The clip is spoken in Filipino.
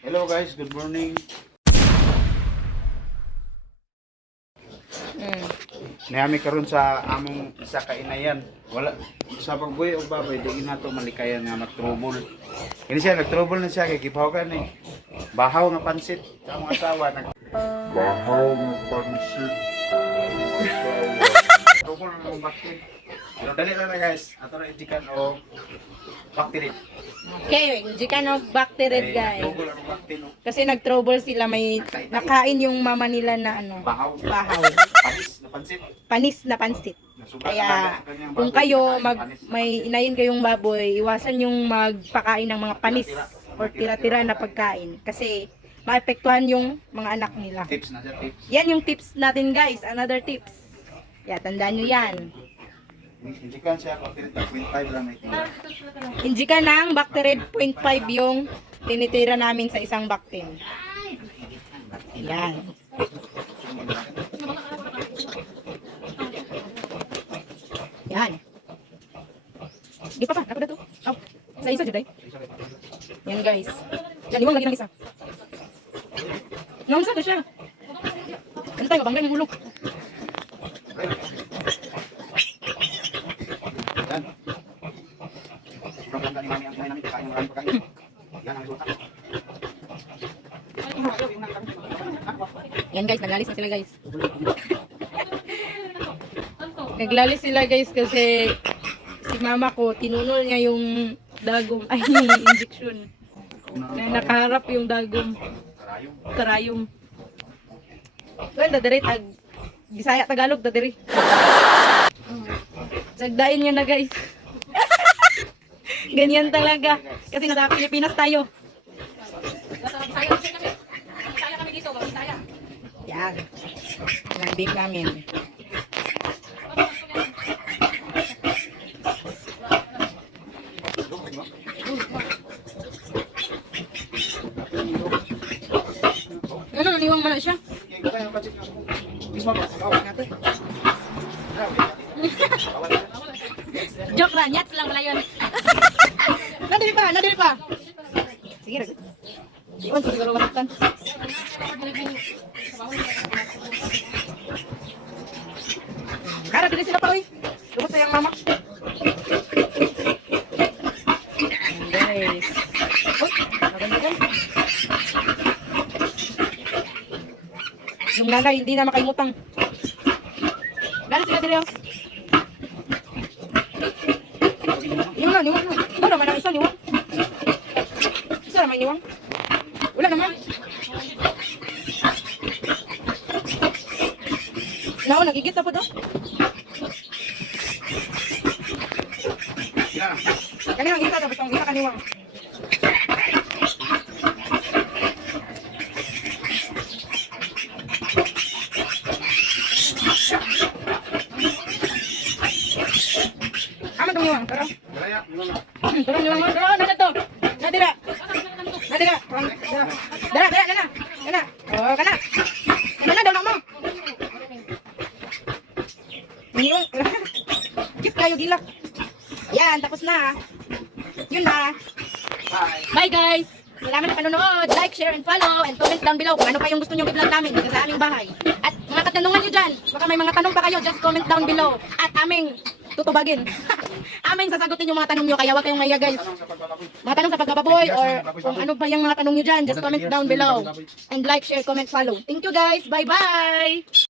Hello guys, good morning. Nami karon sa among isa ka inayan. Wala sa pagbuhi og babay di nato malikayan nga mag-trouble. Kini siya nag-trouble na siya kay gipahugan ni bahaw nga pansit sa among asawa nag bahaw nga pansit. Trouble na mong baktin. Pero dali na guys, ato na ijikan o bakteria. Okay, jikan og bacteria guys. Trouble na mong baktin o Kasi nag-trouble sila, may nakain yung mama nila na ano, bahaw. bahaw. Panis na pansit. Panis na pansit. Sobra Kaya talaga sa kanyang kung baboy, kayo panis. may inayin kayong baboy, iwasan yung magpakain ng mga panis or tira-tira na pagkain kasi maapektuhan yung mga anak nila. Tips na siya, tips. Yan yung tips natin guys, another tips. Kaya tandaan nyo yan. Hindi ka siya, 0.5 lang ito. Hindi ka ng Bacterid 0.5 yung tinitira namin sa isang baktin. Yan. Yan. Di pa pa, ako na to. Oh, isa-isa dyan, yan guys. Yan, iwang lagi ng isa. Naunsa to siya. Ano tayo, banggan yung ulo. Yan. Sobrang ganda ni Mami ang kinain namin. Kain ng maraming pagkain. Yan ang resulta. Yan guys, naglalis na sila guys. Naglalis sila guys kasi si mama ko, tinunol niya yung dagom, ay injection. Na nakaharap yung dagom. Karayom. Well, dadiri tag Bisaya Tagalog dadiri. Sagdain niya na guys. Ganyan talaga. Kasi nasa Pilipinas tayo. Yan. Ang beef namin. Ano, naniwang mala siya? Joke lang, nyats lang pala yun. Nadiri pa. Sige, rin. Iwan, siguro masaktan. Kara, dili sila pa, uy. Lubot sa yung mama. Guys. Uy, maganda yan. Yung nanay, hindi na makaimutang. Gano'n sila diri, oh. Niwang na. Wala naman ang isa, niwang. Isa naman niwang. Wala naman. Nao, nagigit na po daw. Kanina isa, tapos ang isa kaniwang. Aman itong niwang, pero. Pero niwang, pero nasa to. Nadira. Kana. Oh, kana. Kana daw na mo. Niwang. Kip kayo gilak. Yan, tapos na. Yun na. Bye guys. Salamat sa panonood. Like, share, and follow. And comment down below kung ano pa yung gusto nyo i-vlog namin dito sa aming bahay. At mga katanungan nyo dyan. Baka may mga tanong pa kayo. Just comment down below. At aming tutubagin. Aming sasagutin yung mga tanong nyo. Kaya huwag kayong maya guys. Mga tanong sa pagbababoy or kung ano pa yung mga tanong nyo dyan. Just comment down below. And like, share, comment, follow. Thank you guys. Bye-bye.